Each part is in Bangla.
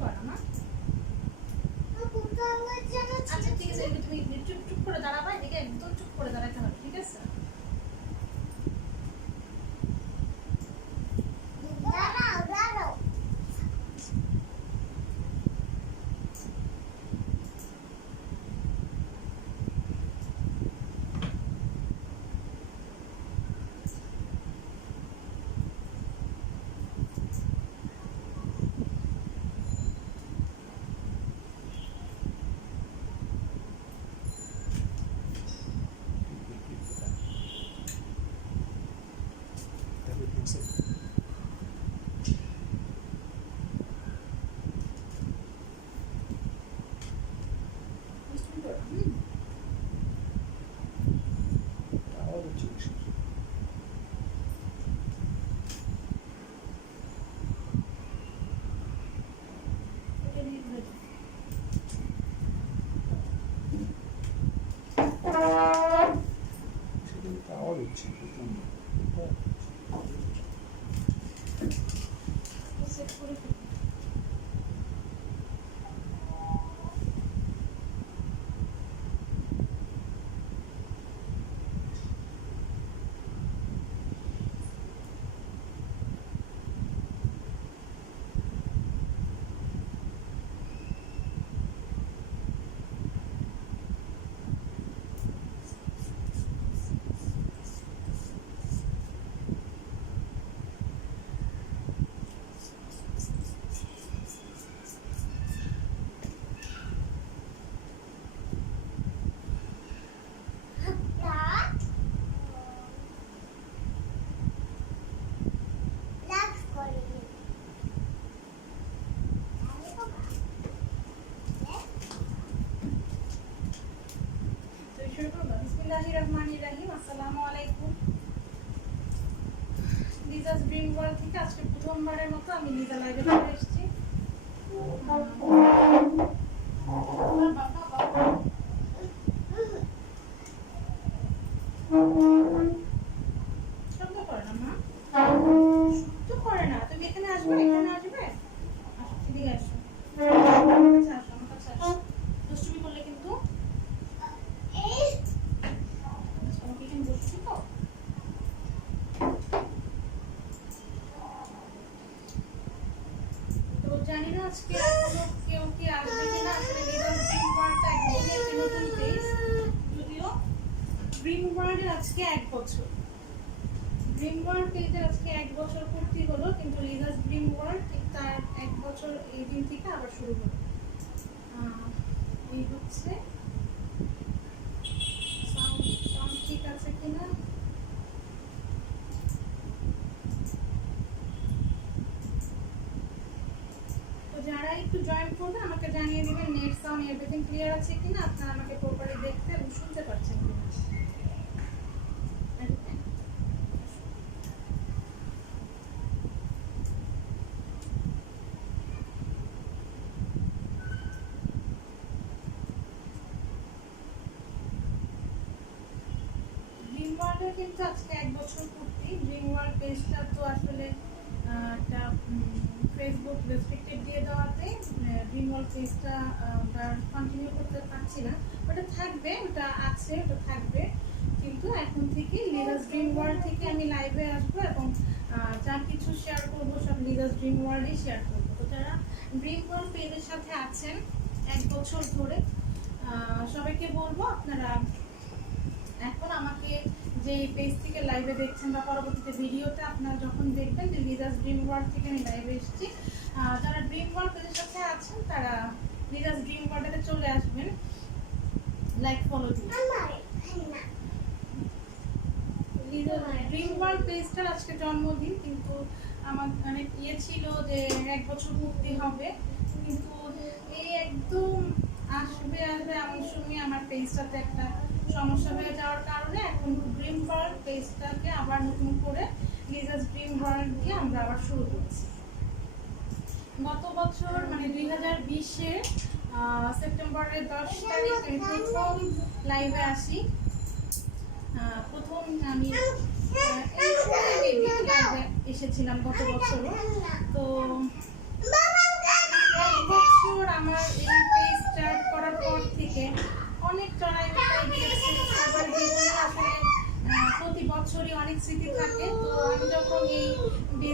করো না। আচ্ছা ঠিক আছে, তুমি চুপ চুপ করে দাঁড়াবা, এদিকে একদম চুপ করে দাঁড়াতে হবে, ঠিক আছে? আসসালামু আলাইকুম। লিজাস ড্রিম ওয়ার্ল্ড থেকে আজকে প্রথমবারের মতো আমি লিজা লাইভে চলে এসেছি। শব্দ করে না মা, শব্দ করে না। তুমি এখানে আসবে, এখানে আসবে, এদিকে আসো, আচ্ছা আসো, আমার কাছে আসো। দুষ্টুমি করলে কিন্তু বসছি তো। তো জানি না আজকে কেউ কি আসবে কিনা। আসলে লিজাস ড্রিম ওয়ার্ল্ডটা একদমই একটি নতুন পেজ, যদিও ড্রিম ওয়ার্ল্ডের আজকে 1 বছর। ড্রিম ওয়ার্ল্ড পেজের আজকে 1 বছর পূর্তি হলো, কিন্তু লিজাস ড্রিম ওয়ার্ল্ড ঠিক তার 1 বছর এই দিন থেকে আবার শুরু হলো। এই হচ্ছে সাউন্ড ঠিক আছে কিনা। যারা একটু জয়েন করবেন আমাকে জানিয়ে দিবেন নেট সাউন্ড এভরিথিং ক্লিয়ার আছে কিনা, আপনারা আমাকে প্রপারলি দেখতে এবং শুনতে পাচ্ছেন কিনা। ড্রিম ওয়ার্ল্ডের কিন্তু আজকে 1 বছর পূর্তি। ড্রিম ওয়ার্ল্ড পেজটা তো আসলে একটা ফেসবুক রেস্ট্রিক্টেড দিয়ে দেওয়াতে ড্রিম ওয়ার্ল্ড পেজটা কন্টিনিউ করতে পারছি না। ওটা থাকবে, ওটা আছে, ওটা থাকবে, কিন্তু এখন থেকে লিজাস ড্রিম ওয়ার্ল্ড থেকে আমি লাইভে আসবো এবং যা কিছু শেয়ার করবো সব লিজাস ড্রিম ওয়ার্ল্ডেই শেয়ার করবো। তো যারা ড্রিম ওয়ার্ল্ড পেজের সাথে আছেন 1 বছর ধরে, সবাইকে বলবো আপনারা এখন আমাকে যে পেজ থেকে লাইভে দেখছেন বা পরবর্তীতে ভিডিওতে আপনারা যখন দেখবেন যে লিজাস ড্রিম ওয়ার্ল্ড থেকে আমি লাইভে এসেছি, যারা ড্রিম ওয়ার্ল্ড পেজের সাথে আছেন তারা লিজাস ড্রিম ওয়ার্ল্ডে চলে আসবেন, লাইক ফলো দিন। ড্রিম ওয়ার্ল্ড পেজটার আজকে জন্মদিন, কিন্তু আমার অনেক ছিল যে 1 বছর পূর্তি হবে, কিন্তু এই একদম আসবে এমন সময় আমার পেজটাতে একটা সমস্যা হয়ে যাওয়ার কারণে এখন ড্রিম ওয়ার্ল্ড পেজটাকে আবার নতুন করে লিজাস ড্রিম ওয়ার্ল্ড দিয়ে আমরা আবার শুরু করছি। গত বছর মানে 2020-এ সেপ্টেম্বরের 10 তারিখ আমি প্রথম লাইভে আসি। প্রথম আমি লাইভে এসেছিলাম গত বছর। তো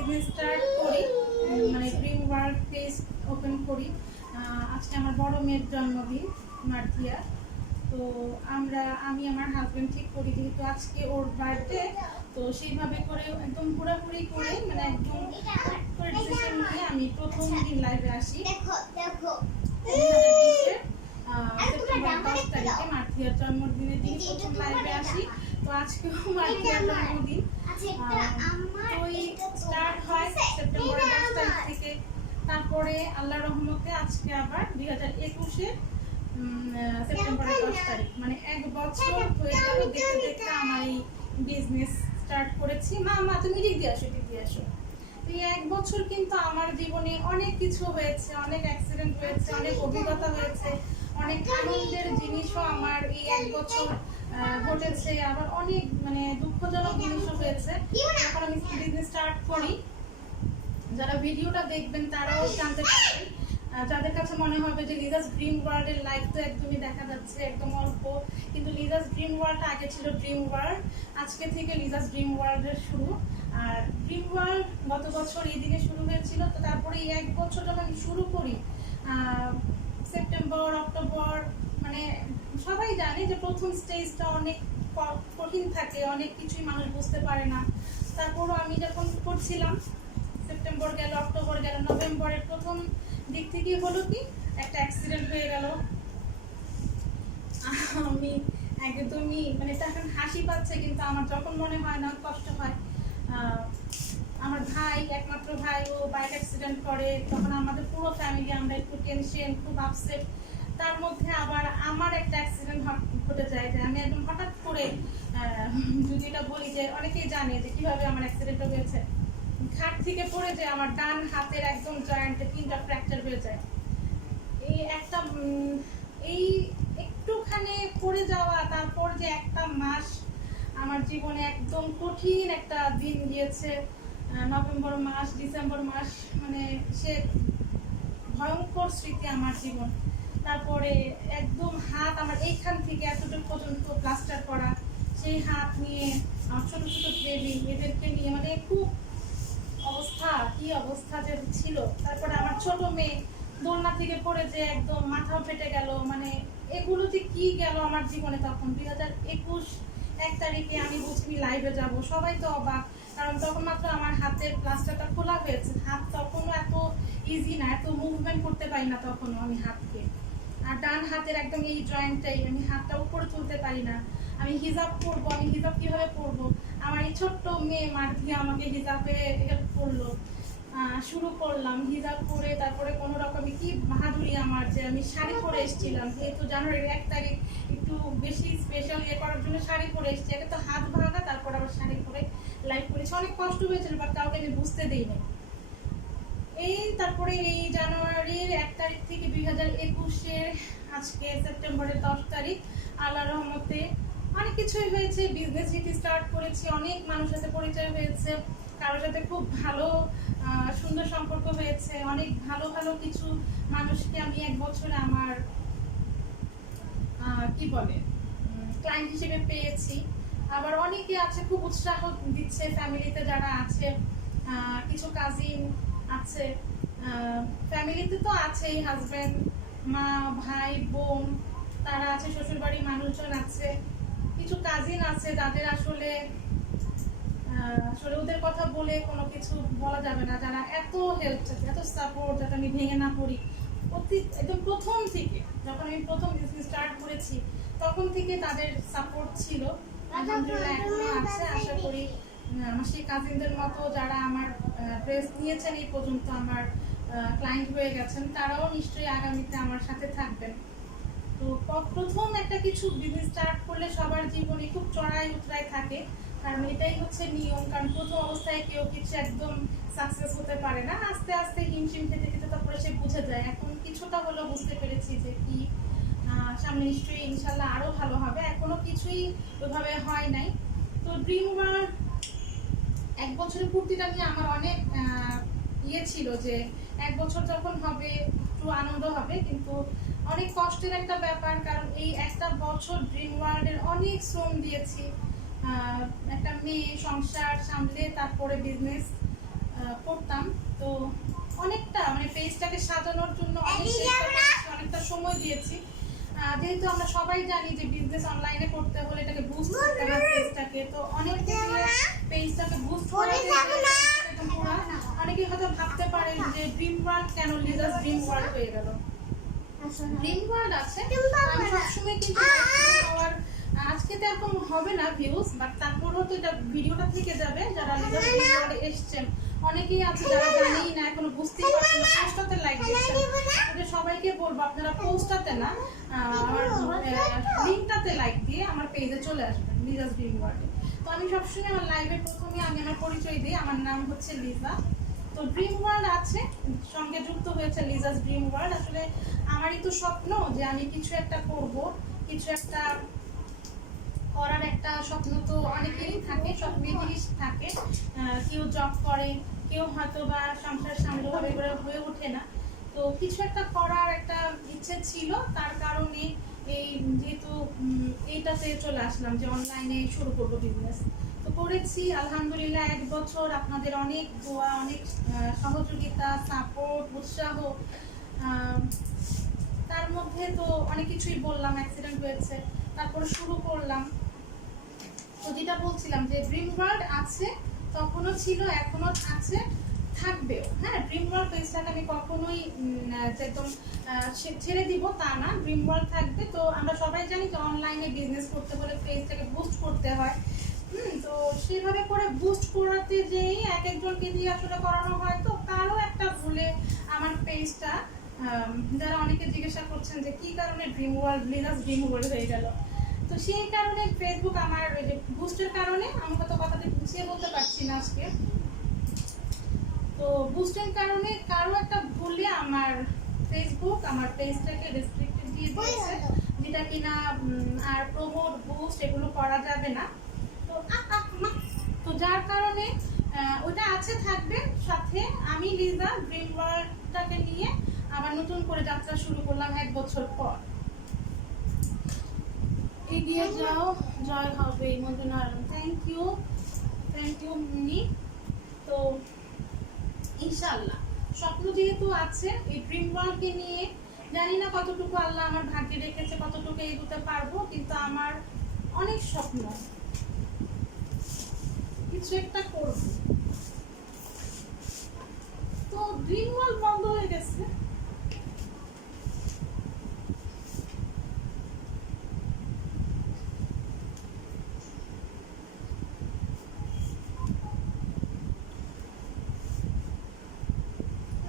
বিজনেস স্টার্ট করি, মানে ড্রিম ওয়ার্ল্ড পেজ ওপেন করি। আজকে আমার বড় মেয়ের জন্মদিন মার্থিয়া। তো আমি আমার হাজব্যান্ড ঠিক করি যেহেতু আজকে ওর বার্থডে, তো সেইভাবে করে একদম পুরোপুরি করে মানে একদম করে ডিসিশন নিয়ে আমি প্রথম দিন লাইভে আসি। সেপ্টেম্বর 10 তারিখে মার্থিয়ার জন্মদিনের দিন প্রথম লাইভে আসি। তো আজকেও মার্থিয়ার জন্মদিন, তো স্টার্ট হয় সেপ্টেম্বর 10 তারিখ থেকে। তারপরে আল্লাহ রহমতে আজকে আবার 2021-এর সেপ্টেম্বরের 10 তারিখ, মানে 1 বছর হয়ে গেল দেখতে দেখতে আমার এই বিজনেস স্টার্ট করেছি। মা তুমি এদিক দিয়ে আসো। এই 1 বছর কিন্তু আমার জীবনে অনেক কিছু হয়েছে, অনেক অ্যাক্সিডেন্ট হয়েছে, অনেক অভিজ্ঞতা হয়েছে, অনেক আনন্দের জিনিসও আমার এই 1 বছর ঘটেছে, আবার অনেক মানে দুঃখজনক জিনিসও হয়েছে। যখন আমি বিজনেস স্টার্ট করি, যারা ভিডিওটা দেখবেন তারাও জানতে পারবেন। যাদের কাছে মনে হবে যে লিজাস ড্রিম ওয়ার্ল্ডের লাইফ তো একদমই দেখা যাচ্ছে একদম অল্প, কিন্তু লিজাস ড্রিম ওয়ার্ল্ড আগে ছিল ড্রিম ওয়ার্ল্ড, আজকে থেকে লিজাস ড্রিম ওয়ার্ল্ডের শুরু। আর ড্রিম ওয়ার্ল্ড গত বছর এই দিনে শুরু হয়েছিল। তো তারপরে এই 1 বছর যখন শুরু করি সেপ্টেম্বর অক্টোবর, মানে সবাই জানে যে প্রথম স্টেজটা অনেক কঠিন থাকে, অনেক কিছুই মানুষ বুঝতে পারে না। তারপরও আমি যখন করছিলাম, সেপ্টেম্বর গেল, অক্টোবর গেল, নভেম্বরের প্রথম দিক থেকে হলো কি একটা অ্যাক্সিডেন্ট হয়ে গেল। আমি একদমই মানে তখন হাসি পাচ্ছে, কিন্তু আমার যখন মনে হয় না কষ্ট হয়। আমার ভাই, একমাত্র ভাই, ও বাইক অ্যাক্সিডেন্ট করে, তখন আমাদের পুরো ফ্যামিলি আমরা একটু টেনশন, খুব আপসেট। তার মধ্যে আবার আমার একটা অ্যাক্সিডেন্ট ঘটে যায়, যে আমি একদম হঠাৎ করে, যদি এটা বলি যে অনেকেই জানে যে কিভাবে আমার অ্যাক্সিডেন্টটা হয়েছে। খাট থেকে পড়ে যে আমার ডান হাতের একদম জয়েন্টে 3টা ফ্র্যাকচার হয়ে যায়। এই একটুখানি পড়ে যাওয়া, তারপর যে 1টা মাস আমার জীবনে একদম কঠিন একটা দিন গিয়েছে। নভেম্বর মাস, ডিসেম্বর মাস, মানে সে ভয়ঙ্কর স্মৃতি আমার জীবন। তারপরে একদম হাত আমার এইখান থেকে এতটুকু পর্যন্ত প্লাস্টার করা, সেই হাত নিয়ে আমার ছোট ছোট বেবি, এদেরকে নিয়ে মানে খুব কি অবস্থা যে ছিল। তারপরে আমার ছোট মেয়ে দোলনা থেকে পড়ে যে একদম মাথা ফেটে গেল, মানে এগুলো যে কি গেল আমার জীবনে। তখন 2021 1 তারিখে আমি বুঝি লাইভে যাব, সবাই তো অবাক, কারণ তখন মাত্র আমার হাতের প্লাস্টারটা খোলা হয়েছে। হাত তখনও এত ইজি না, এত মুভমেন্ট করতে পারি না তখনও আমি হাতকে। আর ডান হাতের একদম এই জয়েন্টটাই, আমি হাতটা উপরে তুলতে পারি না। আমি হিজাব পরবো, আমি হিজাব কিভাবে পরবো? আমার এই ছোট্ট মেয়ে মার্থিয়া আমাকে হিজাবে হেল্প করলো। শুরু করলাম হিজাব পরে, তারপরে কোনো রকমই কি বাহাদুরি আমার যে আমি শাড়ি পরে এসেছিলাম, যেহেতু জানুয়ারির 1 তারিখ একটু বেশি স্পেশাল করার জন্য শাড়ি পরে এসেছি। আগে তো হাত ভাঙা, তারপর আবার শাড়ি পরে লাইভ করেছি। অনেক কষ্ট হয়েছিল, বাট কাউকে আমি বুঝতে দিইনি। তারপরে এই জানুয়ারির 1 তারিখ থেকে 2021-এর আজকে সেপ্টেম্বরের 10 তারিখ, আল্লাহর রহমতে অনেক কিছুই হয়েছে। বিজনেস যেটি স্টার্ট করেছি, অনেক মানুষের সাথে পরিচয় হয়েছে, কারোর সাথে খুব ভালো সুন্দর সম্পর্ক হয়েছে। অনেক ভালো ভালো কিছু মানুষকে আমি 1 বছরে আমার ক্লায়েন্ট হিসেবে পেয়েছি। আবার অনেকে আছে খুব উৎসাহ দিচ্ছে, ফ্যামিলিতে যারা আছে, কিছু কাজিন আছে, ফ্যামিলিতে তো আছেই, হাজব্যান্ড, মা, ভাই, বোন, তারা আছে, শ্বশুরবাড়ির মানুষজন আছে, কিছু কাজিন আছে যাদের আসলে ওদের কথা বলে কোনো কিছু বলা যাবে না, যারা এত হেল্প, এত সাপোর্ট, যাতে আমি ভেঙে না পড়ি। একদম প্রথম থেকে, যখন আমি প্রথম বিজনেস স্টার্ট করেছি তখন থেকে তাদের সাপোর্ট ছিল, আলহামদুলিল্লাহ এখনো আছে। আশা করি আমার সেই কাজিনদের মতো যারা আমার ড্রেস নিয়েছেন এই পর্যন্ত, আমার ক্লায়েন্ট হয়ে গেছেন, তারাও নিশ্চয়ই আগামীতে আমার সাথে থাকবেন। তো প্রথম একটা কিছু বিজনেস স্টার্ট করলে সবার জীবনে খুব চড়াই উতরাই থাকে, কারণ এটাই হচ্ছে নিয়ম। কারণ প্রথম অবস্থায় কেউ কিছু একদম সাকসেস হতে পারে না, আস্তে আস্তে হিমশিম খেতে খেতে তারপরে সে বুঝে যায়। এখন কিছুটা হলেও বুঝতে পেরেছি যে কি সামনে নিশ্চয়ই ইনশাল্লাহ আরও ভালো হবে, এখনো কিছুই ওইভাবে হয় নাই। তো ড্রিম ওয়ার্ল্ড 1 বছরের পূর্তিটা নিয়ে আমার অনেক ছিল যে 1 বছর যখন হবে একটু আনন্দ হবে, কিন্তু অনেক কষ্টের একটা ব্যাপার, কারণ এই 1টা বছর ড্রিম ওয়ার্ল্ডের অনেক শ্রম দিয়েছি। একটা মেয়ে সংসার সামলে তারপরে বিজনেস, করতাম। তো অনেকটা মানে পেজটাকে সাজানোর জন্য অনেকটা সময় দিয়েছি। যেহেতু আমরা সবাই জানি যে বিজনেস অনলাইনে করতে হলে এটাকে বুস্ট করতে হয় পেজটাকে, তো অনেক পেজটাকে বুস্ট করে অনেকে হয়তো ভাবতে পারে যে ড্রিম ওয়ার্ল্ড কেন লিজাস ড্রিম ওয়ার্ল্ড হয়ে গেল। ড্রিম ওয়ার্ল্ড আছে, আমি সবসময় কিন্তু আজকে তো এরকম হবে না ভিউজ, বাট তারপরেও তো এটা ভিডিওটা থেকে যাবে। যারা লিজাস ড্রিম ওয়ার্ল্ডে এসেছেন অনেকেই আছে যারা জানেই না, এখনো বুঝতেই পারছেন না, পোস্টটাতে লাইক দিচ্ছেন। ওদের সবাইকে বলবো আপনারা পোস্টটাতে না, আমার লিঙ্কটাতে লাইক দিয়ে আমার পেজে চলে আসবেন লিজাস ড্রিম ওয়ার্ল্ডে। তো আমি সবসময় আমার লাইভে প্রথমে আমি আমার পরিচয় দিই, আমার নাম হচ্ছে লিজা। তো ড্রিম ওয়ার্ল্ড আছে, সঙ্গে যুক্ত হয়েছে লিজাস ড্রিম ওয়ার্ল্ড। আসলে আমারই তো স্বপ্ন যে আমি কিছু একটা করব, কিছু একটা করার একটা স্বপ্ন তো অনেকেরই থাকে, সব মেয়েদেরই থাকে। কেউ জব করে, কেউ হয়তো বা সংসার সামলাভাবে করে হয়ে ওঠে না। তো কিছু একটা করার একটা ইচ্ছে ছিল, তার কারণে এই যেহেতু এইটাতে চলে আসলাম যে অনলাইনে শুরু করবো বিজনেস। তো করেছি আলহামদুলিল্লাহ 1 বছর। আপনাদের অনেক দোয়া, অনেক সহযোগিতা, সাপোর্ট, উৎসাহ, তার মধ্যে তো অনেক কিছুই বললাম, অ্যাক্সিডেন্ট হয়েছে, তারপরে শুরু করলাম। তো যেটা বলছিলাম যে ড্রিম ওয়ার্ল্ড আছে, তখনও ছিল, এখনো আছে, থাকবেও। হ্যাঁ, ড্রিম ওয়ার্ল্ড পেজটাকে আমি কখনোই একদম ছেড়ে দিব তা না, ড্রিম ওয়ার্ল্ড থাকবে। তো আমরা সবাই জানি যে অনলাইনে বিজনেস করতে হলে পেজটাকে বুস্ট করতে হয়। তো সেভাবে করে বুস্ট করাতে যেই এক একজনকে দিয়ে আসলে করানো হয়, তো তারও একটা ভুলে আমার পেজটা, যারা অনেকে জিজ্ঞাসা করছেন যে কি কারণে dream world Liza's dream world হয়ে গেল, তো সেই কারণে ফেসবুক আমার ওই যে বুস্টের কারণে, আমি হয়তো কথাটা গুছিয়ে বলতে পারছি না আজকে। তো বুস্টের কারণে কারো একটা ভুলে আমার ফেসবুক আমার পেজটাকে রেস্ট্রিক্টেড দিয়ে দিয়েছে, যেটা কিনা আর প্রমোট বুস্ট এগুলো করা যাবে না। তো যার কারণে ওটা আছে, থাকবে। সাথে আমি লিজা ড্রিম ওয়ার্ল্ডটাকে নিয়ে আবার নতুন করে যাত্রা শুরু করলাম 1 বছর পর। এগিয়ে যাও, জয় হবে মঞ্জুনার। Thank you Munni. তো ইনশাআল্লাহ স্বপ্ন যেহেতু আছে, এই ড্রিম ওয়ার্ল্ডকে নিয়ে জানি না কতটুকু আল্লাহ আমার ভাগ্যে রেখেছে, কতটুকু এগোতে পারবো, কিন্তু আমার অনেক স্বপ্ন, কিছু একটা করব। তো ড্রিম ওয়ার্ল্ড বন্ধ হয়ে গেছে,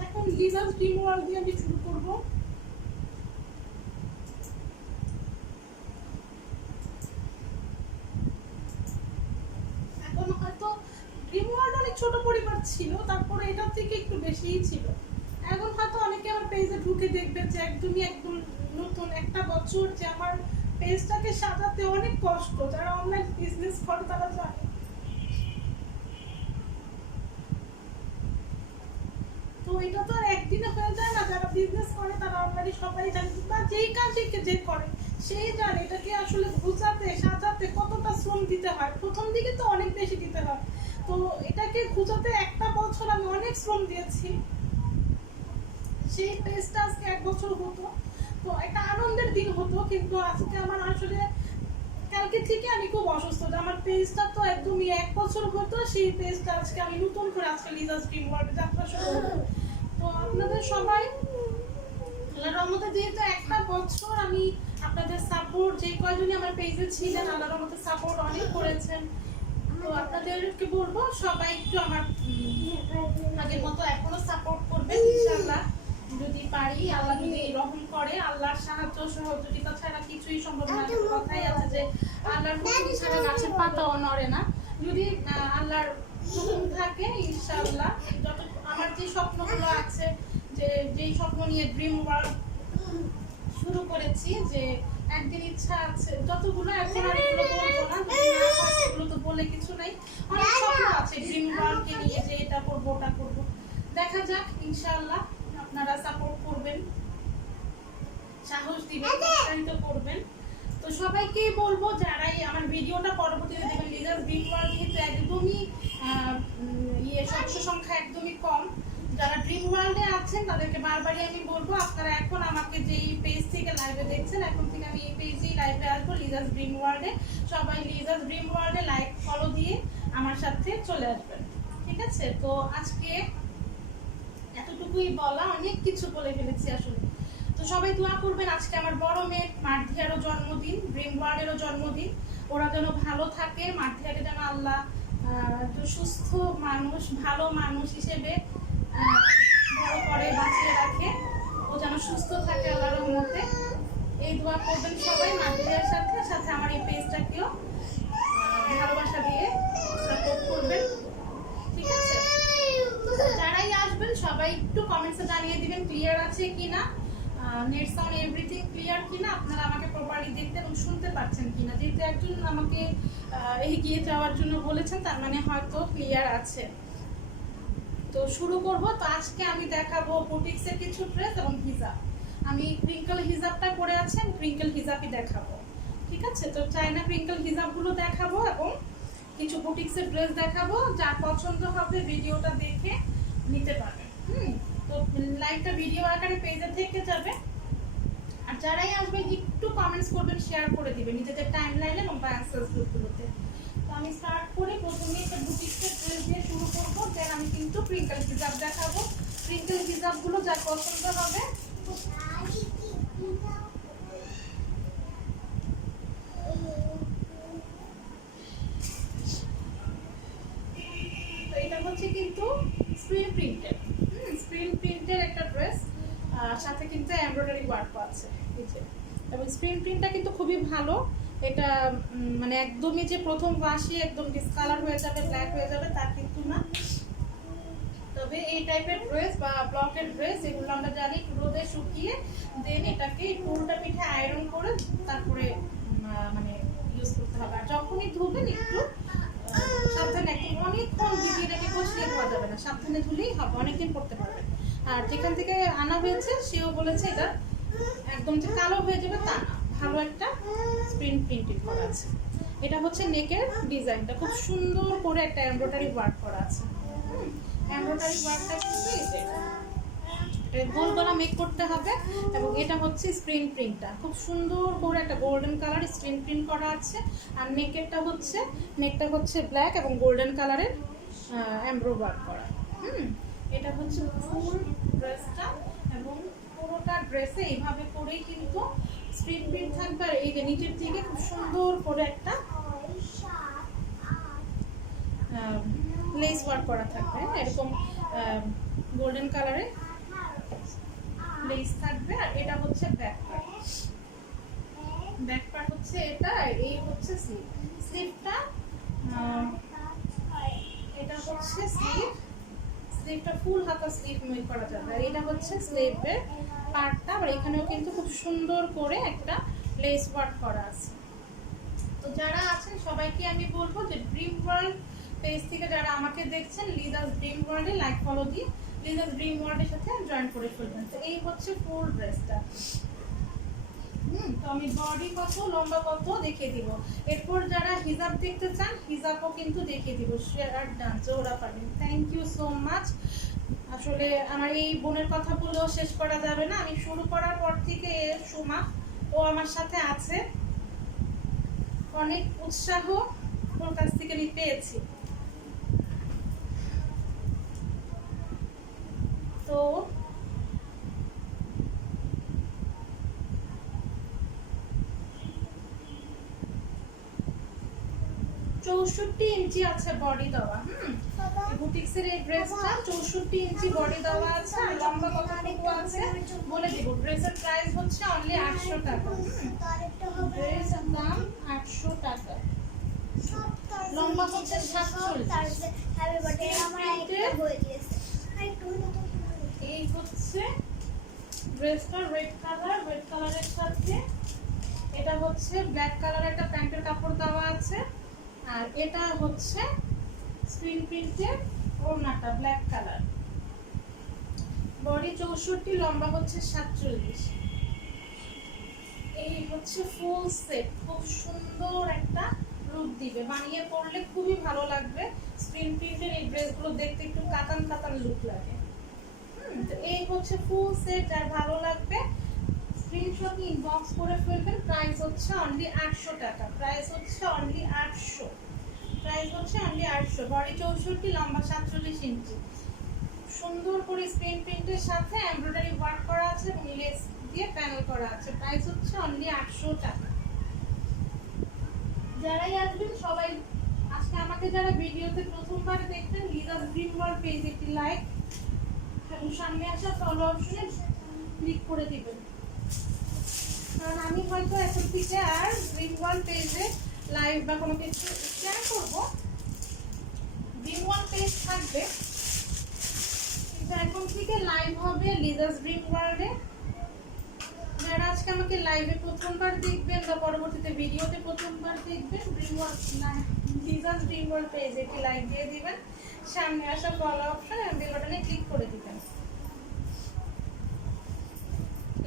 এখন লিজাস ড্রিম ওয়ার্ল্ড দিয়ে আমি শুরু করবো। এখন হয়তো ড্রিম ওয়ার্ল্ড অনেক ছোট পরিবার ছিল, তারপরে এটার থেকে একটু বেশিই ছিল। এখন হয়তো অনেকে আমার পেজে ঢুকে দেখবে যে একদম নতুন 1 বছর, যে আমার পেজটাকে সাজাতে অনেক কষ্ট, যারা অনলাইন বিজনেস করে তারা জানে। তো এটা তো আর একদিনে হয়ে যায় না, যারা বিজনেস করে তারা অলরেডি সবাই জানে, বা যেই কাজই যে করে সেই জানে এটাকে আসলে গুছাতে সাজাতে কতটা শ্রম দিতে হয়। প্রথম দিকে তো অনেক বেশি দিতে হয়, তো এটাকে গুছাতে 1 বছর আমি অনেক শ্রম দিয়েছি। সেই পেজটা আজকে 1 বছর হতো, তো একটা আনন্দের দিন হতো। কিন্তু আজকে আমার আসলে কালকে থেকে আমি খুব অসুস্থ, আমার পেজটা তো একদমই 1 বছর হতো, সেই পেজটা আজকে আমি নতুন করে আজকে লিজাস ড্রিম ওয়ার্ল্ড যাত্রা শুরু করব। তো আপনাদের সবাই আল্লাহর রহমতে যেহেতু 1 বছর আমি আপনাদের সাপোর্ট, যে কয়জনই আমার পেজে ছিলেন আল্লাহর রহমতে সাপোর্ট অনেক করেছেন। তো আপনাদেরকে বলবো সবাই একটু আমার আগের মতো এখনো সাপোর্ট করবেন ইনশাআল্লাহ। যদি পারি, আল্লাহ যদি রহম করে, আল্লাহর সাহায্য সহযোগিতা ছাড়া কিছুই সম্ভব না। কথাই আছে যে আল্লাহর হুকুম ছাড়া গাছের পাতাও নড়ে না। যদি আল্লাহর হুকুম থাকে ইনশাআল্লাহ, যত আমার যে স্বপ্নগুলো আছে, যেই স্বপ্ন নিয়ে ড্রিম ওয়ার্ল্ড শুরু করেছি, যে একদিন ইচ্ছা আছে, যতগুলো এখন আর এগুলো বলবো না, এগুলো তো বলে কিছু নাই। অনেক স্বপ্ন আছে ড্রিম ওয়ার্ল্ডকে নিয়ে, যে এটা করবো ওটা করবো, দেখা যাক ইনশাআল্লাহ। আপনারা সাপোর্ট করবেন, সাহস দিবেন, উৎসাহিত করবেন। তো সবাইকে বলবো যারাই আমার ভিডিওটা পরবর্তীতে দেখবেন, লিজাস ড্রিম ওয়ার্ল্ড যেহেতু একদমই সদস্য সংখ্যা একদমই কম। যারা ড্রিম ওয়ার্ল্ডে আছেন তাদেরকে বারবারই আমি বলবো, আপনারা এখন আমাকে যেই পেজ থেকে লাইভে দেখছেন, এখন থেকে আমি এই পেজেই লাইভে আসবো, লিজাস ড্রিম ওয়ার্ল্ডে। সবাই লিজাস ড্রিম ওয়ার্ল্ডে লাইক ফলো দিয়ে আমার সাথে চলে আসবেন, ঠিক আছে? তো আজকে এতটুকুই বলা, অনেক কিছু বলে ফেলেছি আসলে। তো সবাই দোয়া করবেন, আজকে আমার বড় মেয়ে মার্ধিয়ারও জন্মদিন, ড্রিম ওয়ার্ল্ডেরও জন্মদিন। ওরা যেন ভালো থাকে, মার্ধিয়াকে যেন আল্লাহ সুস্থ মানুষ, ভালো মানুষ হিসেবে বড় করে বাঁচিয়ে রাখে, ও যেন সুস্থ থাকে আল্লাহর রহমতে। এই দোয়া করবেন সবাই মার্ধিয়ার সাথে সাথে আমার এই পেজটাকেও ভালোবাসা দিয়ে সাপোর্ট করবেন, ঠিক আছে? যারাই আসবেন সবাই একটু কমেন্টসে জানিয়ে দিবেন ক্লিয়ার আছে কিনা, নেট সাউন্ড এভরিথিং ক্লিয়ার কিনা, আপনারা আমাকে প্রপারলি দেখতে এবং শুনতে পাচ্ছেন কিনা। যেহেতু একজন আমাকে এগিয়ে যাওয়ার জন্য বলেছেন, তার মানে হয়তো ক্লিয়ার আছে। তো শুরু করব। তো আজকে আমি দেখাবো বুটিক্সের কিছু ড্রেস এবং হিজাব। আমি ক্রিঙ্কল হিজাবটা পরে আছি, আমি ক্রিঙ্কল হিজাবই দেখাবো, ঠিক আছে? তো চাইনা ক্রিঙ্কল হিজাবগুলো দেখাবো এবং কিছু বুটিক্সের ড্রেস দেখাবো। যার পছন্দ হবে ভিডিওটা দেখে নিতে পারবেন। তো লাইভটা ভিডিও আকারে পেজে থেকে যাবে। আর যারাই আসবেন একটু কমেন্টস করবেন, শেয়ার করে দিবেন নিজেদের টাইমলাইনে এবং অ্যাক্সেস গ্রুপগুলোতে। তো আমি স্টার্ট করি, প্রথমে একটা বুটিক্সের ড্রেস দিয়ে শুরু করবো, দেন আমি কিন্তু ক্রিঙ্কল হিজাব দেখাবো। ক্রিঙ্কল হিজাবগুলো যার পছন্দ হবে এটা হচ্ছে কিন্তু স্ক্রিন প্রিন্টেড, স্ক্রিন প্রিন্টের একটা ড্রেস, সাথে কিন্তু এমব্রয়ডারি ওয়ার্ক আছে, এবং স্ক্রিন প্রিন্টটা কিন্তু খুবই ভালো। এটা মানে একদমই যে প্রথম ওয়াশে একদম ডিসকালার হয়ে যাবে, ব্ল্যাক হয়ে যাবে তা কিন্তু না। তবে এই টাইপের ড্রেস বা ব্লকের ড্রেস এগুলো আমরা জানি রোদে শুকিয়ে দেন এটাকে উল্টা পিঠে আয়রন করে তারপরে মানে ইউজ করতে হবে। আর যখনই ধুবেন একটু সাবধানে, একদম অনেকক্ষণ ভিজিয়ে রেখে কষিয়ে ধোয়া যাবে না, সাবধানে ধুলেই হবে, অনেকদিন পরতে পারবেন। আর যেখান থেকে আনা হয়েছে সেও বলেছে এটা একদম যে কালো হয়ে যাবে তা না, ভালো একটা স্ক্রিন প্রিন্টেড করা আছে। এটা হচ্ছে নেকের ডিজাইনটা, খুব সুন্দর করে একটা এমব্রয়ডারি ওয়ার্ক করা আছে। এমব্রয়ডারি ওয়ার্কটা কিন্তু গোল গলা মেক করতে হবে। এবং এটা হচ্ছে স্ক্রিন প্রিন্টটা, খুব সুন্দর করে একটা গোল্ডেন কালার স্ক্রিন প্রিন্ট করা আছে। আর নেকটা হচ্ছে ব্ল্যাক এবং গোল্ডেন কালারের এমব্রয়ডারি ওয়ার্ক করা। এটা হচ্ছে ফুল ড্রেসটা, এবং পুরোটা ড্রেসে এইভাবে করেই কিন্তু স্ক্রিন প্রিন্ট থাকবে। আর এই যে নিচের দিকে খুব সুন্দর করে একটা লেস ওয়ার্ক করা থাকবে, এরকম গোল্ডেন কালারের লেস থাকবে। আর এটা হচ্ছে ব্যাক পার্ট হচ্ছে এটা, এই হচ্ছে স্লিভটা, এটা হচ্ছে স্লিভটা ফুল হাতা স্লিভ মেক করা যাবে। আর এটা হচ্ছে স্লিভের পার্টটা, আর এখানেও কিন্তু খুব সুন্দর করে একটা লেস ওয়ার্ক করা আছে। তো যারা আছেন সবাইকে আমি বলবো যে ড্রিম ওয়ার্ল্ড পেজ থেকে যারা আমাকে দেখছেন, লিজাস ড্রিম ওয়ার্ল্ডে লাইক ফলো দিয়ে লিজাস ড্রিম ওয়ার্ল্ডের সাথে জয়েন করে ফেলবেন। তো এই হচ্ছে ফুল ড্রেসটা। তো আমি বডি কত, লম্বা কত দেখিয়ে দিব। এরপর যারা হিজাব দেখতে চান হিজাবও কিন্তু দেখিয়ে দিব। শেয়ার ডান জোড়া পাবেন। Thank you so much. আসলে আমার এই বোনের কথা বলেও শেষ করা যাবে না। আমি শুরু করার পর থেকে সুমা ও আমার সাথে আছে, অনেক উৎসাহ ওর কাছ থেকে আমি পেয়েছি। তো 64 ইঞ্চি আছে বডি দেওয়া। বুটিক্সের এই ড্রেসটা 64 ইঞ্চি বডি দেওয়া আছে। আর লম্বা কতটুকু আছে বলে দিব। ড্রেসের প্রাইস হচ্ছে অনলি 800 টাকা। ড্রেসের দাম 800 টাকা। লম্বা হচ্ছে 47। এই হচ্ছে ড্রেসটা রেড কালারের সাথে এটা হচ্ছে ব্ল্যাক কালারের একটা প্যান্টের কাপড় দেওয়া আছে। আর এটা হচ্ছে স্ক্রিন প্রিন্টের ওড়নাটা ব্ল্যাক কালার। বডি 64, লম্বা হচ্ছে 47। এই হচ্ছে ফুল সেট, খুব সুন্দর একটা লুক দিবে, বানিয়ে পরলে খুবই ভালো লাগবে। স্ক্রিন প্রিন্টের এই ড্রেসগুলো দেখতে একটু কাতান কাতান লুক লাগে। তো এই হচ্ছে ফুল সেট, যার ভালো লাগবে স্ক্রিনশট নিয়ে ইনবক্স করে ফেলবেন। প্রাইস হচ্ছে অনলি 800 টাকা, প্রাইস হচ্ছে অনলি 800, প্রাইস হচ্ছে অনলি 800। বডি 64, লম্বা 47 ইঞ্চি, সুন্দর করে স্ক্রিন প্রিন্টের সাথে এমব্রয়ডারি ওয়ার্ক করা আছে এবং লেস দিয়ে প্যানেল করা আছে। প্রাইস হচ্ছে অনলি 800 টাকা। যারাই আসবেন সবাই আজকে আমাকে যারা ভিডিওতে প্রথমবার দেখবেন, লিজাস ড্রিম ওয়ার্ল্ড পেজ একটি লাইক এবং সামনে আসা ফলো অপশনে ক্লিক করে দিবেন, কারণ আমি হয়তো এখন থেকে আর ড্রিম ওয়ার্ল্ড পেজে লাইভ বা কোনো কিছু শেয়ার করবো। ড্রিম ওয়ার্ল্ড পেজ থাকবে, কিন্তু এখন থেকে লাইভ হবে লিজাস ড্রিম ওয়ার্ল্ডে। যারা আজকে আমাকে লাইভে প্রথমবার দেখবেন বা পরবর্তীতে ভিডিওতে প্রথমবার দেখবেন, লিজাস ড্রিম ওয়ার্ল্ড পেজে একটি লাইক দিয়ে দিবেন, সামনে আসা ফলো অপশন এবং বেল বাটনে ক্লিক করে দিবেন।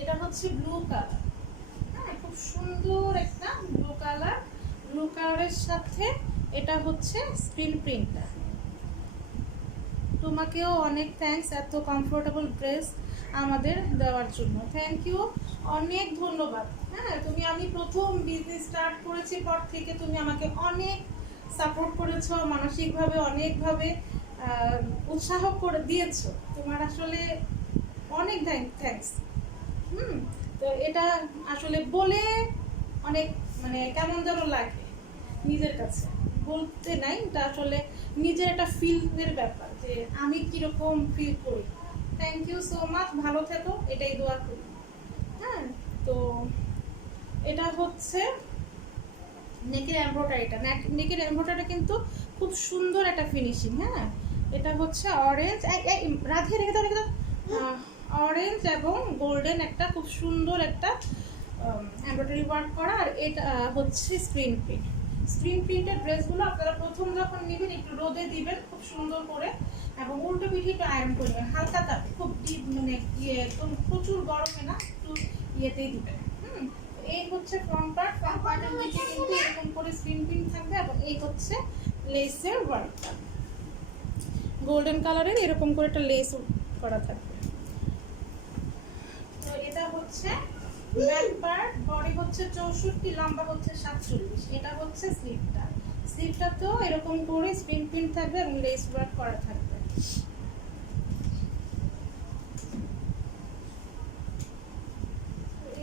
এটা হচ্ছে ব্লু কালার, হ্যাঁ খুব সুন্দর একটা ব্লু কালার। ব্লু কালারের সাথে এটা হচ্ছে স্ক্রিন প্রিন্টটা। তোমাকেও অনেক থ্যাঙ্কস এত কমফোর্টেবল ড্রেস আমাদের দেওয়ার জন্য, থ্যাংক ইউ, অনেক ধন্যবাদ। হ্যাঁ তুমি, আমি প্রথম বিজনেস স্টার্ট করেছি পর থেকে তুমি আমাকে অনেক সাপোর্ট করেছো, মানসিকভাবে অনেকভাবে উৎসাহ করে দিয়েছো, তোমার আসলে অনেক থ্যাঙ্কস। তো এটা আসলে বলে অনেক মানে কেমন যেন লাগে নিজের কাছে, বলতে নাই, এটা আসলে নিজের একটা ফিলের ব্যাপার যে আমি কিরকম ফিল করি। থ্যাংক ইউ সো মাচ, ভালো থেকো, এটাই দোয়া করি। হ্যাঁ তো এটা হচ্ছে নেকের এমব্রয়ডারিটা, নেকের এমব্রয়ডারিটা কিন্তু খুব সুন্দর একটা ফিনিশিং। হ্যাঁ এটা হচ্ছে অরেঞ্জ, রাধে রেখে দাও, অরেঞ্জ এবং গোল্ডেন একটা খুব সুন্দর একটা এমব্রয়ডারি ওয়ার্ক করা। আর এটা হচ্ছে স্ক্রিন প্রিন্ট। স্ক্রিন প্রিন্টের ড্রেসগুলো আপনারা প্রথম যখন নেবেন একটু রোদে দিবেন খুব সুন্দর করে, এবং উল্টো পিঠে একটু আয়রন করবেন হালকা তাপে, খুব ডিপ মানে একদম প্রচুর গরমে না, একটু ইয়েতেই দিবেন। এই হচ্ছে ফ্রন্ট পার্ট, ফ্রন্ট পার্টের নিচে কিন্তু এরকম করে স্ক্রিন প্রিন্ট থাকবে, এবং এই হচ্ছে লেসের ওয়ার্কটা, গোল্ডেন কালারের এরকম করে একটা লেস করা থাকবে। তো এটা হচ্ছে ব্যাক পার্ট, বডি হচ্ছে 64, লম্বা হচ্ছে 47, এটা হচ্ছে স্লিভটা। স্লিভটাতেও এরকম করে স্ক্রিন প্রিন্ট থাকবে এবং লেস ওয়ার্ক করা থাকবে।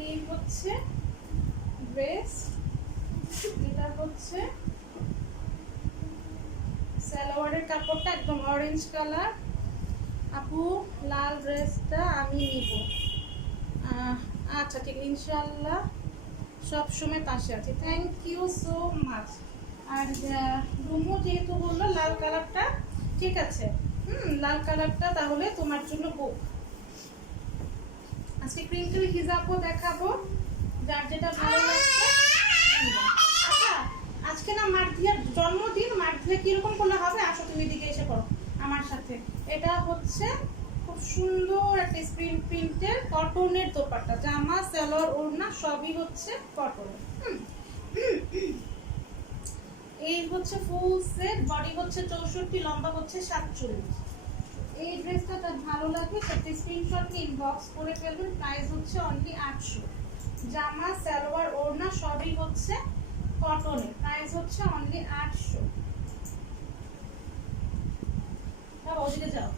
এই হচ্ছে ড্রেস, এটা হচ্ছে সালোয়ারের কাপড়টা একদম অরেঞ্জ কালার। আপু লাল ড্রেসটা আমি নিব, আচ্ছা ঠিক, ইনশাল্লাহ সবসময় পাশে আছি, থ্যাংক ইউ সো মাচ। আর রুমু যেহেতু বললো লাল কালারটা, ঠিক আছে, লাল কালারটা তাহলে তোমার জন্য বুক। আজকে ক্রিঙ্কেল হিজাবও দেখাবো, যার যেটা ভালো লাগছে। আচ্ছা আজকে না মার্ধিয়ার জন্মদিন, মার্ধিয়া কিরকম করলে হবে, আসো তুমি দিকে এসে করো আমার সাথে। এটা হচ্ছে খুব সুন্দর একটা স্ক্রিন প্রিন্টের কটনের দোপাট্টা, জামা সালোয়ার ওড়না সবই হচ্ছে কটনের। এই হচ্ছে ফুল সেট, বডি হচ্ছে 64, লম্বা হচ্ছে 47। এই ড্রেসটা তার ভালো লাগে সেটা স্ক্রিনশট নিয়ে ইনবক্স করে ফেলবেন। প্রাইস হচ্ছে অনলি 800, জামা সালোয়ার ওড়না সবই হচ্ছে কটনের, প্রাইস হচ্ছে অনলি 800। যাও ওদিকে যাও।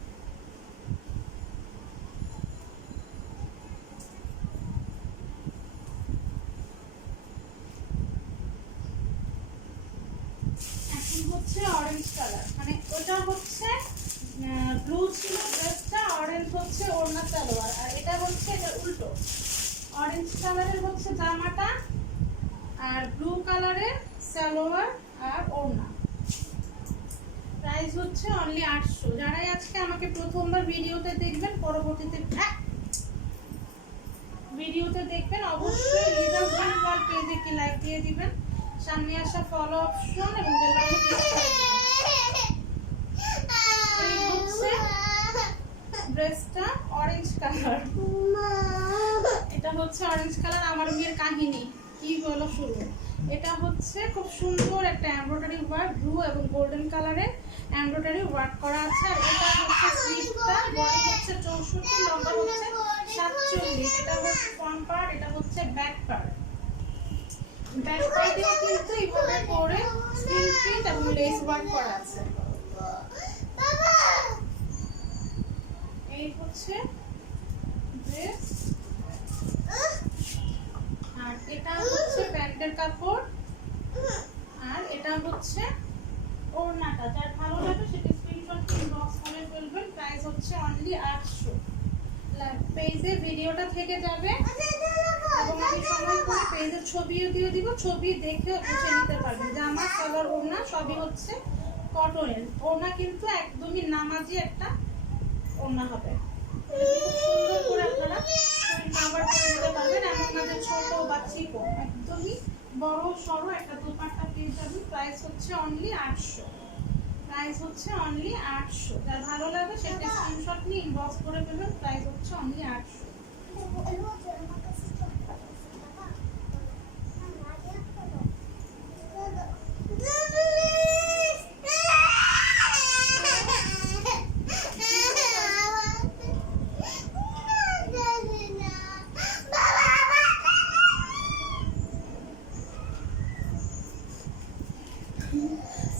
এখন হচ্ছে অরেঞ্জ কালার, মানে ওটা হচ্ছে ব্লু ছিল ড্রেসটা, অরেঞ্জ হচ্ছে ওড়না সালোয়ার, আর এটা হচ্ছে এটা উল্টো, অরেঞ্জ কালারের হচ্ছে জামাটা আর ব্লু কালারের সালোয়ার আর ওড়না। প্রাইস হচ্ছে অনলি 800। যারাই আজকে আমাকে প্রথমবার ভিডিওতে দেখবেন, পরবর্তীতে অবশ্যই লিজাস ড্রিম ওয়ার্ল্ড পেজে একটি লাইক দিয়ে দিবেন, সামনে আসা ফলো অপশন এবং বেল বাটনে ক্লিক করে দিবেন। এই হচ্ছে ড্রেসটা অরেঞ্জ কালার, এটা হচ্ছে অরেঞ্জ কালার। আমার বিয়ের কাহিনী কি বলো শুরু, এটা হচ্ছে খুব সুন্দর একটা এমব্রয়ডারি ওয়ার্ক, ব্লু এবং গোল্ডেন কালারের এমব্রয়ডারি ওয়ার্ক করা আছে। আর এটা হচ্ছে স্লিভটা, বডি হচ্ছে 64, লম্বা হচ্ছে 47। এটা হচ্ছে ফ্রন্ট পার্ট, এটা হচ্ছে ব্যাক পার্ট। ব্যাক পার্টেও কিন্তু এইভাবে করে স্ক্রিন প্রিন্ট এবং লেস ওয়ার্ক করা আছে। এই হচ্ছে ড্রেস, আর এটা হচ্ছে প্যান্টের কাপড়, আর এটা হচ্ছে ওড়নাটা। যার ভালো লাগে সেটা স্ক্রিনশট ইনবক্স করে ফেলবেন। প্রাইস হচ্ছে অনলি 800। পেজে ভিডিওটা থেকে যাবে এবং আমি সময় করে পেজের ছবিও দিয়ে দিব, ছবি দেখে বুঝে নিতে পারবেন। জামা, কালার, ওড়না সবই হচ্ছে কটনের। ওড়না কিন্তু একদমই নামাজি একটা ওড়না হবে, সুন্দর করে আপনারা কভার করে নিতে পারবেন। এমন না যে ছোট বা চিকন, একদমই বড় সরো একটা দোপাট্টা পেয়ে যাবেন। প্রাইস হচ্ছে অনলি 800। প্রাইস হচ্ছে অনলি 800। যার ভালো লাগে সেটা স্ক্রিনশট নিয়ে ইনবক্স করে ফেলবেন। প্রাইস হচ্ছে অনলি 800।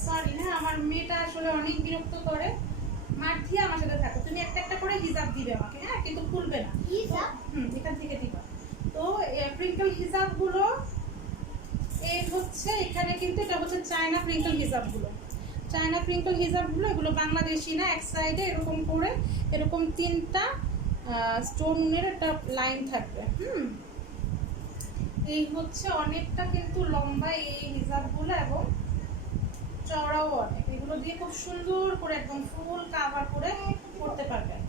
সরি হ্যাঁ, আমার মেয়েটা আসলে অনেক বিরক্ত করে। মার্থিয়া আমার সাথে থাকো, তুমি একটা একটা করে হিজাব দিবে আমাকে, হ্যাঁ কিন্তু খুলবে না। এখান থেকে দিবা। তো প্রিঙ্কল হিজাবগুলো এই হচ্ছে, এখানে কিন্তু এটা হচ্ছে চায়না প্রিঙ্কল হিজাবগুলো। চায়না প্রিঙ্কল হিজাবগুলো এগুলো বাংলাদেশি না। এক সাইডে এরকম করে এরকম 3টা স্টোনের একটা লাইন থাকবে। এই হচ্ছে অনেকটা কিন্তু লম্বা এই হিজাবগুলো এবং চওড়াও অনেক। এগুলো দিয়ে খুব সুন্দর করে একদম ফুল কাভার করে করতে পারবেন।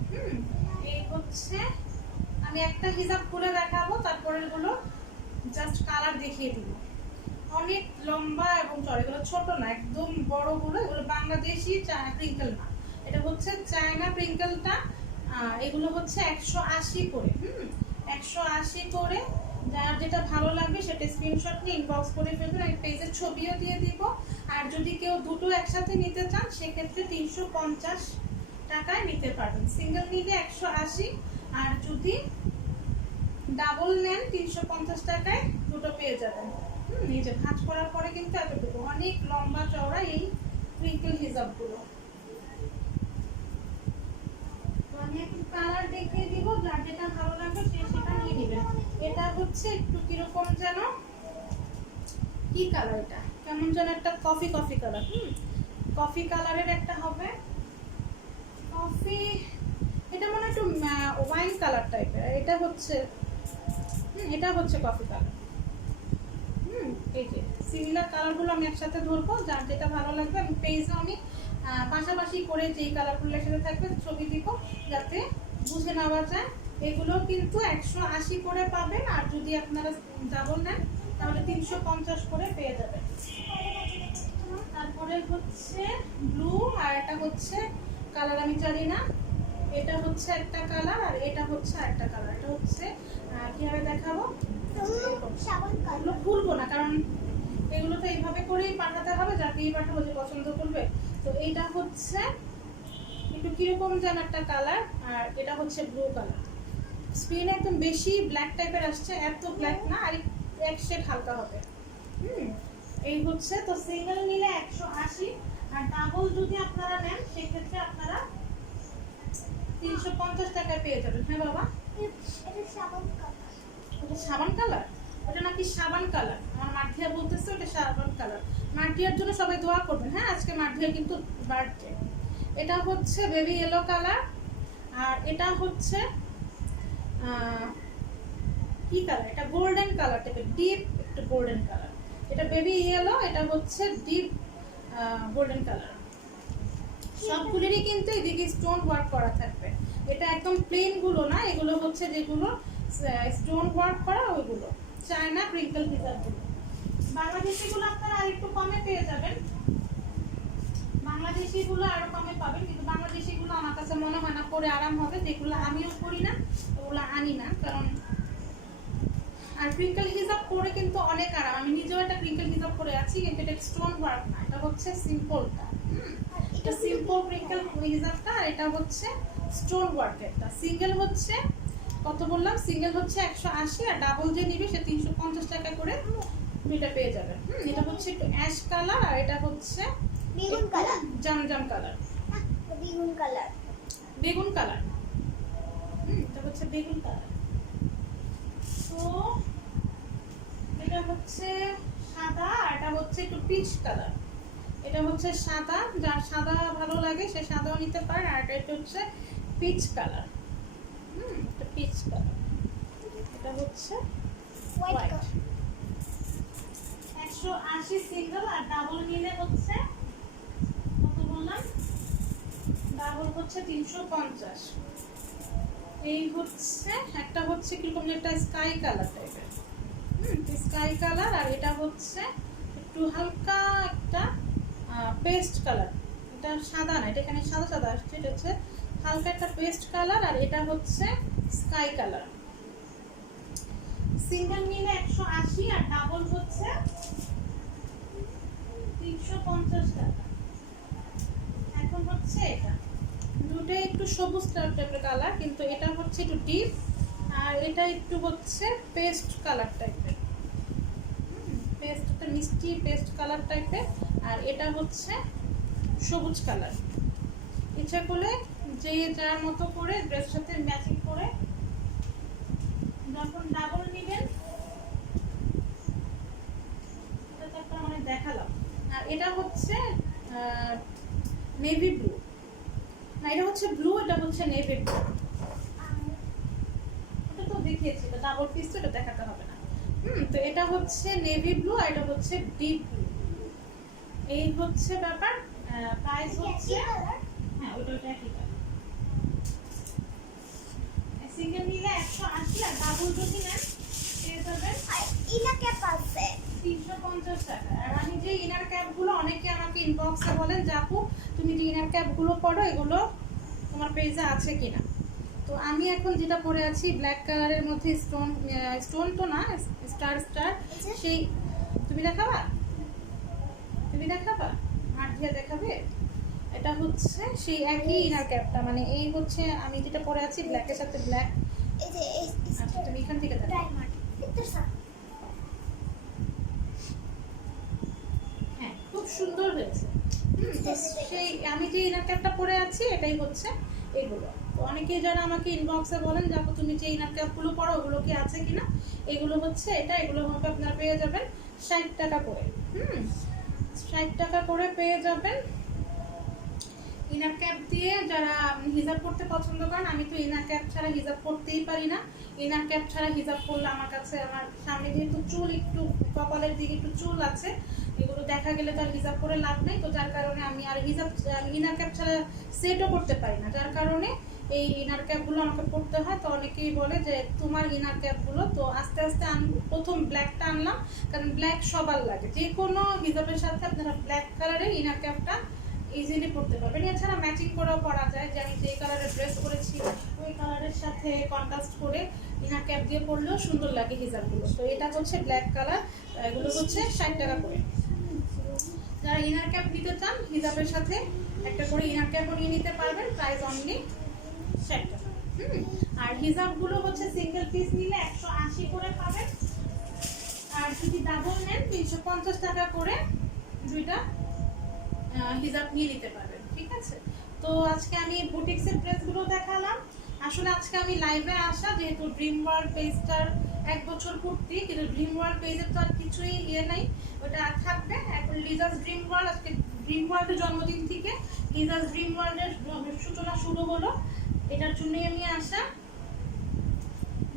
এই হচ্ছে, আমি একটা হিজাব খুলে দেখাবো, তারপরে এগুলো জাস্ট কালার দেখিয়ে দিব। অনেক লম্বা এবং চড়া, এগুলো ছোট না, একদম বড়গুলো। এগুলো বাংলাদেশি প্রিঙ্কেল না, এটা হচ্ছে চায়না প্রিঙ্কেলটা। এগুলো হচ্ছে 180 করে। 180 করে। যার যেটা ভালো লাগবে সেটা স্ক্রিনশট নিয়ে ইনবক্স করে ফেলবেন। আমি পেজের ছবিও দিয়ে দিব। আর যদি কেউ দুটো একসাথে নিতে চান সেক্ষেত্রে 350 টাকায় নিতে পারবেন। সিঙ্গেল নিলে 180, আর যদি ডাবল নেন 350 টাকায় দুটো পেয়ে যাবেন। এই যে ভাঁজ করার পরে কিন্তু এতটুকু, অনেক লম্বা চওড়া এই প্রিঙ্কেল হিজাবগুলো। আমি একটু কালার দেখিয়ে দিব, যার যেটা ভালো লাগবে সে সেটা নিয়ে নেবেন। এটা হচ্ছে একটু কিরকম যেন, কি কালার এটা, কেমন যেন একটা কফি কালার। কফি কালারের একটা হবে, কফি, এটা মনে একটু ওয়াইন কালার টাইপের। এটা হচ্ছে এটা হচ্ছে কফি কালার। এই যে সিমিলার কালারগুলো আমি একসাথে ধরবো, যার যেটা ভালো লাগবে। আমি পেজে আমি পাশাপাশি করে যেই কালারগুলোর সাথে থাকবে ছবি দিব, যাতে বুঝে নেওয়া যায়। এগুলো কিন্তু 180 করে পাবেন, আর যদি আপনারা ডাবল নেন তাহলে 350 করে পেয়ে যাবেন। তারপরে হচ্ছে ব্লু, আর এটা হচ্ছে কালার আমি জানি না, এটা হচ্ছে একটা কালার, আর এটা হচ্ছে একটা কালার। এটা হচ্ছে কিভাবে দেখাবো, এগুলো খুলবো না কারণ এগুলো তো এইভাবে করেই পাঠাতে হবে, যাকেই পাঠাবো যে পছন্দ করবে। তো এইটা হচ্ছে একটু কিরকম যেন একটা কালার, আর এটা হচ্ছে ব্লু কালার। স্ক্রিন একদম বেশি ব্ল্যাক টাইপের আসছে, এত ব্ল্যাক না, আর এক শেড হালকা হবে। এই হচ্ছে, তো সিঙ্গেল নিলে 180, আর ডাবল যদি আপনারা নেন সেক্ষেত্রে আপনারা 350 টাকায় পেয়ে যাবেন। হ্যাঁ বাবা, এটা সাবান কালার, ওটা নাকি সাবান কালার। আমার মার্ধিয়া বলতেছে ওটা সাবান কালার। মার্ধিয়ার জন্য সবাই দোয়া করবেন। হ্যাঁ, আজকে মার্ধিয়া কিন্তু বার্থডে। এটা হচ্ছে বেবি ইয়েলো কালার, আর এটা হচ্ছে কি কালার, এটা গোল্ডেন কালার টাইপের, ডিপ একটু গোল্ডেন কালার। এটা বেবি ইয়েলো, এটা হচ্ছে ডিপ গোল্ডেন কালার। সবগুলোরই কিন্তু এদিকে স্টোন ওয়ার্ক করা থাকবে। এটা একদম প্লেন গুলো না, এগুলো হচ্ছে যেগুলো স্টোন ওয়ার্ক করা, ওইগুলো চায়না প্রিঙ্কেল হিজাবগুলো। বাংলাদেশিগুলো আপনারা আরেকটু কমে পেয়ে যাবেন, বাংলাদেশিগুলো আরো কমে পাবেন, কিন্তু বাংলাদেশিগুলো আমার কাছে মনে হয় না পরে আরাম হবে। যেগুলো আমিও করি না ওগুলো আনি না, কারণ আর ক্রিঙ্কেল হিজাব পরে কিন্তু অনেক আরাম। আমি নিজেও একটা ক্রিঙ্কেল হিজাব পরে আছি, কিন্তু এটা স্টোন ওয়ার্ক না, এটা হচ্ছে সিম্পলটা। এটা সিম্পল ক্রিঙ্কেল হিজাবটা, আর এটা হচ্ছে স্টোন ওয়ার্কেরটা। সিঙ্গেল হচ্ছে কত বললাম, সিঙ্গেল হচ্ছে 180, আর ডাবল যে নিবে সে 350 টাকা করে এটা পেয়ে যাবেন। এটা হচ্ছে একটু অ্যাশ কালার, আর এটা হচ্ছে বেগুন কালার, জামজাম কালার, বেগুন কালার, বেগুন কালার। এটা হচ্ছে বেগুন কালার। তো এটা হচ্ছে সাদা, আর এটা হচ্ছে একটু পিচ কালার। এটা হচ্ছে সাদা, যার সাদা ভালো লাগে সে সাদাও নিতে পারে, আর এটা হচ্ছে পিচ কালার। এটা পিচ কালার, এটা হচ্ছে হোয়াইট। 180 সিঙ্গেল, আর ডাবল নিলে হচ্ছে কত বললাম, ডাবল হচ্ছে 350। এই হচ্ছে একটা হচ্ছে কিরকম একটা স্কাই কালার টাইপের, স্কাই কালার, আর এটা হচ্ছে একটু হালকা একটা পেস্ট কালার। এটা সাদা না, এটা এখানে সাদা সাদা আসছে, এটা হচ্ছে হালকা একটা পেস্ট কালার, আর এটা হচ্ছে স্কাই কালার। সিঙ্গেল নিলে 180, আর ডাবল হচ্ছে 350 টাকা। এখন হচ্ছে এটা দুটো একটু সবুজ টাইপের কালার, কিন্তু এটা হচ্ছে একটু ডিপ, আর এটা একটু হচ্ছে পেস্ট কালার টাইপের, পেস্ট, একটা মিষ্টি পেস্ট কালার টাইপের, আর এটা হচ্ছে সবুজ কালার। ইচ্ছা করলে যে যার মতো করে ড্রেসের সাথে ম্যাচিং করে যখন ডাবল নেবেন, এটা তো একটা মানে দেখালাম। আর এটা হচ্ছে নেভি ব্লু, না এটা হচ্ছে ব্লু, এটা হচ্ছে নেভি ব্লু। এটা তো দেখিয়েছি, এটা ডাবল পিস, তো এটা দেখাতে হবে না। তো এটা হচ্ছে নেভি ব্লু, আর এটা হচ্ছে ডিপ ব্লু। এই হচ্ছে ব্যাপার। প্রাইস হচ্ছে, হ্যাঁ ওটা একই কালার। সিঙ্গেল নিলে 180, আর ডাবল যদি নেন পেয়ে যাবেন আর ইনা ক্যাপ আছে 350 টাকা। আর আমি যে ইনার ক্যাপগুলো, অনেকে আমাকে ইনবক্সে বলেন যে আপু তুমি যে ইনার ক্যাপগুলো পরো এগুলো তোমার পেজে আছে কিনা। তো আমি এখন যেটা পরে আছি ব্ল্যাক কালারের মধ্যে স্টোন, স্টোন তো না, স্টার স্টার, সেই তুমি দেখাবা, তুমি দেখাবা, হাত দিয়ে দেখাবে। এটা হচ্ছে সেই একই ইনার ক্যাপটা, মানে এই হচ্ছে আমি যেটা পরে আছি ব্ল্যাকের সাথে ব্ল্যাক। এই যে আচ্ছা তুমি এখান থেকে দেখো, ডায়মন্ড দেখতেছ? হ্যাঁ খুব সুন্দর হয়েছে। সেই আমি যে ইনার ক্যাপটা পরে আছি এটাই হচ্ছে এগুলো। তো অনেকেই যারা আমাকে ইনবক্সে বলেন যে আপু তুমি যে ইনার ক্যাপগুলো পরো ওগুলো কি আছে কিনা, এগুলো হচ্ছে এটা, এগুলো হবে আপনারা পেয়ে যাবেন 60 টাকা করে। 60 টাকা করে পেয়ে যাবেন ইনার ক্যাপ দিয়ে। যারা হিজাব পরতে পছন্দ করেন, আমি তো ইনার ক্যাপ ছাড়া হিজাব পরতেই পারি না। ইনার ক্যাপ ছাড়া হিজাব পরলে আমার কাছে, আমার সামনে যেহেতু চুল, একটু কপালের দিকে একটু চুল আছে, এগুলো দেখা গেলে তো আর হিজাব পরে লাভ নেই। তো যার কারণে আমি আর হিজাব ইনার ক্যাপ ছাড়া সেটও করতে পারি না, যার কারণে এই ইনার ক্যাপগুলো আমাকে পরতে হয়। তো অনেকেই বলে যে তোমার ইনার ক্যাপগুলো, তো আস্তে আস্তে আমি প্রথম ব্ল্যাকটা আনলাম, কারণ ব্ল্যাক সবার লাগে। যে কোনো হিজাবের সাথে আপনারা ব্ল্যাক কালারের ইনার ক্যাপটা ইজিলি পরতে পারবেন। এছাড়া ম্যাচিং করেও পরা যায়, যে আমি যে কালারের ড্রেস পরেছি ওই কালারের সাথে কন্ট্রাস্ট করে ইনার ক্যাপ দিয়ে পরলেও সুন্দর লাগে হিজাবগুলো। তো এটা হচ্ছে ব্ল্যাক কালার, এগুলো হচ্ছে 60 টাকা করে। যারা ইনার ক্যাপ নিতে চান হিজাবের সাথে একটা করে ইনার ক্যাপও নিয়ে নিতে পারবেন, প্রাইস অনলি 60 টাকা। আর হিজাবগুলো হচ্ছে সিঙ্গেল পিস নিলে 180 করে পাবেন, আর যদি ডাবল নেন 350 টাকা করে দুইটা হিজাব নিয়ে নিতে পারবেন। ঠিক আছে, তো আজকে আমি বুটিক্সের ড্রেসগুলো দেখালাম। আসলে আজকে আমি লাইভে আসা, যেহেতু ড্রিম ওয়ার্ল্ড পেজটার 1 বছর পূর্তি, কিন্তু ড্রিম ওয়ার্ল্ড পেজের তো আর কিছুই নাই, ওটা আর থাকবে। এখন লিজাস ড্রিম ওয়ার্ল্ড, আজকে ড্রিম ওয়ার্ল্ডের জন্মদিন থেকে লিজাস ড্রিম ওয়ার্ল্ডের সূচনা শুরু হলো, এটার জন্যই আমি আসা।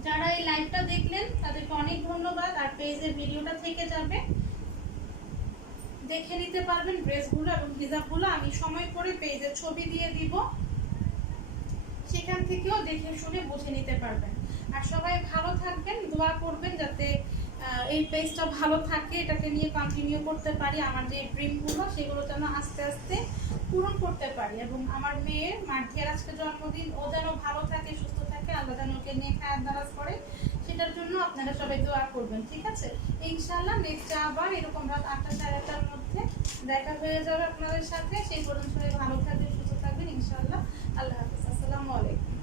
যারা এই লাইভটা দেখলেন তাদেরকে অনেক ধন্যবাদ। আর পেজের ভিডিওটা থেকে যাবে, দেখে নিতে পারবেন ড্রেসগুলো এবং হিজাবগুলো। আমি সময় করে পেজের ছবি দিয়ে দিব, সেখান থেকেও দেখে শুনে বুঝে নিতে পারবেন। আর সবাই ভালো থাকবেন, দোয়া করবেন যাতে এই পেজটা ভালো থাকে, এটাকে নিয়ে কন্টিনিউ করতে পারি। আমার যে ড্রিমগুলো সেগুলো যেন আস্তে আস্তে পূরণ করতে পারি, এবং আমার মেয়ের মার্ধিয়ার আজকে জন্মদিন, ও যেন ভালো থাকে, সুস্থ থাকে, আল্লাহ যেন ওকে নিয়ে খায়াত দারাজ করে, সে সেটার জন্য আপনারা সবাই দোয়া করবেন, ঠিক আছে? ইনশাআল্লাহ নেক্সট আবার এরকম রাত 8টা 8:30টার মধ্যে দেখা হয়ে যাবে আপনাদের সাথে। সেই পর্যন্ত সবাই ভালো থাকবেন, সুস্থ থাকবেন ইনশাআল্লাহ। আল্লাহ হাফেজ, আসসালামু আলাইকুম।